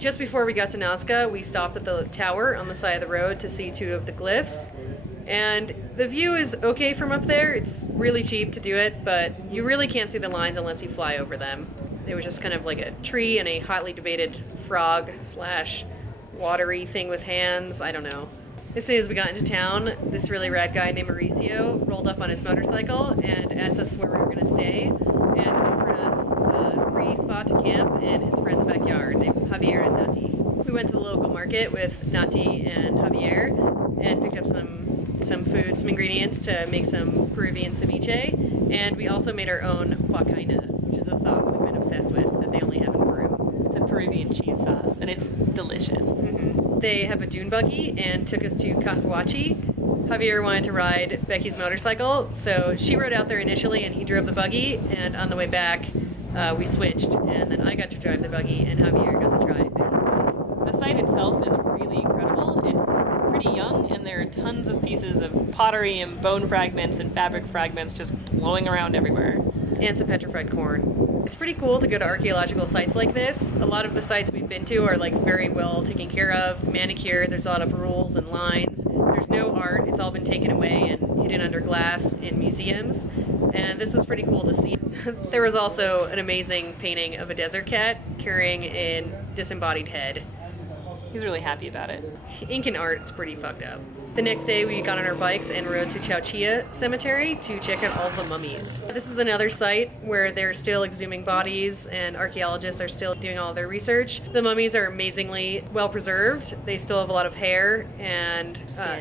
Just before we got to Nasca, we stopped at the tower on the side of the road to see 2 of the glyphs. And the view is okay from up there. It's really cheap to do it, but you really can't see the lines unless you fly over them. It was just kind of like a tree and a hotly debated frog slash watery thing with hands. I don't know. As soon as we got into town, this really rad guy named Mauricio rolled up on his motorcycle and asked us where we were going to stay and offered us a free spot to camp in his friend's backyard named Javier and Nati. We went to the local market with Nati and Javier and picked up some food, some ingredients to make some Peruvian ceviche, and we also made our own huacaina, which is a sauce we've been obsessed with that they only have in Peru. It's a Peruvian cheese sauce, and it's delicious. They have a dune buggy and took us to Cahuachi. Javier wanted to ride Becky's motorcycle, so she rode out there initially and he drove the buggy, and on the way back we switched, and then I got to drive the buggy and Javier got to drive it. The site itself is really incredible. It's pretty young, and there are tons of pieces of pottery and bone fragments and fabric fragments just blowing around everywhere. And some petrified corn. It's pretty cool to go to archaeological sites like this. A lot of the sites we've been to are like very well taken care of, manicured, there's a lot of rules and lines. There's no art, it's all been taken away and hidden under glass in museums. And this was pretty cool to see. There was also an amazing painting of a desert cat carrying a disembodied head. He's really happy about it. Ink and art, it's pretty fucked up. The next day we got on our bikes and rode to Chauchilla Cemetery to check out all the mummies. This is another site where they're still exhuming bodies and archaeologists are still doing all their research. The mummies are amazingly well preserved. They still have a lot of hair and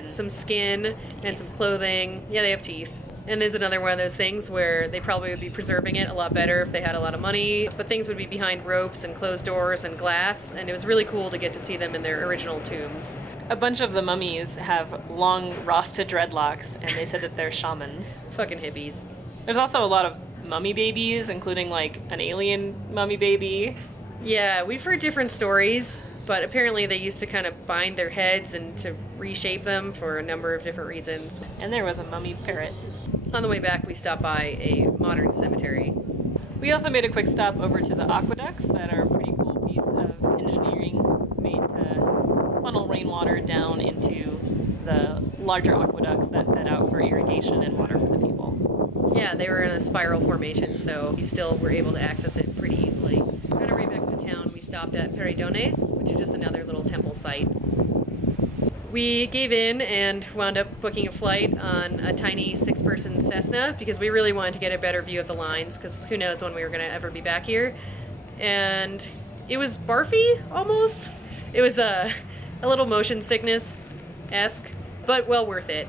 some skin and some clothing. Yeah, they have teeth. And there's another one of those things where they probably would be preserving it a lot better if they had a lot of money, but things would be behind ropes and closed doors and glass, and it was really cool to get to see them in their original tombs. A bunch of the mummies have long Rasta dreadlocks, and they said that they're shamans. Fucking hippies. There's also a lot of mummy babies, including like an alien mummy baby. Yeah, we've heard different stories, but apparently they used to kind of bind their heads and to reshape them for a number of different reasons. And there was a mummy parrot. On the way back, we stopped by a modern cemetery. We also made a quick stop over to the aqueducts that are a pretty cool piece of engineering made to funnel rainwater down into the larger aqueducts that fed out for irrigation and water for the people. Yeah, they were in a spiral formation, so you still were able to access it pretty easily. On our way back to town, we stopped at Peredones, which is just another little temple site. We gave in and wound up booking a flight on a tiny 6-person Cessna because we really wanted to get a better view of the lines because who knows when we were going to ever be back here. And it was barfy, almost. It was a little motion sickness-esque, but well worth it.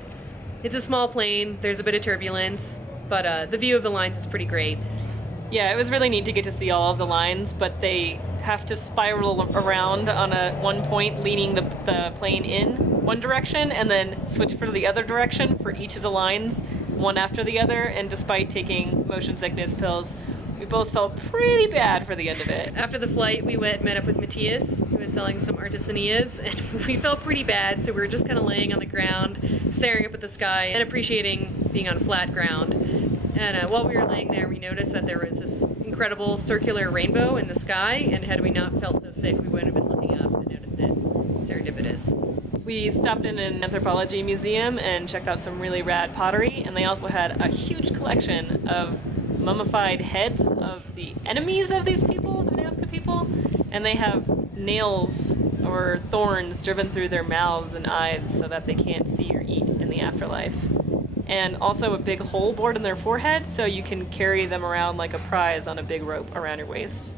It's a small plane, there's a bit of turbulence, but the view of the lines is pretty great. Yeah, it was really neat to get to see all of the lines, but they have to spiral around on one point, leaning the plane in one direction and then switch for the other direction for each of the lines, one after the other, and despite taking motion sickness pills, we both felt pretty bad for the end of it. After the flight, we went and met up with Matthias, who was selling some artesanías, and we felt pretty bad, so we were just kind of laying on the ground, staring up at the sky, and appreciating being on flat ground. And while we were laying there, we noticed that there was this incredible circular rainbow in the sky, and had we not felt so sick, we wouldn't have been looking up and noticed it. Serendipitous. We stopped in an anthropology museum and checked out some really rad pottery, and they also had a huge collection of mummified heads of the enemies of these people, the Nasca people, and they have nails or thorns driven through their mouths and eyes so that they can't see or eat in the afterlife. And also a big hole bored in their forehead so you can carry them around like a prize on a big rope around your waist.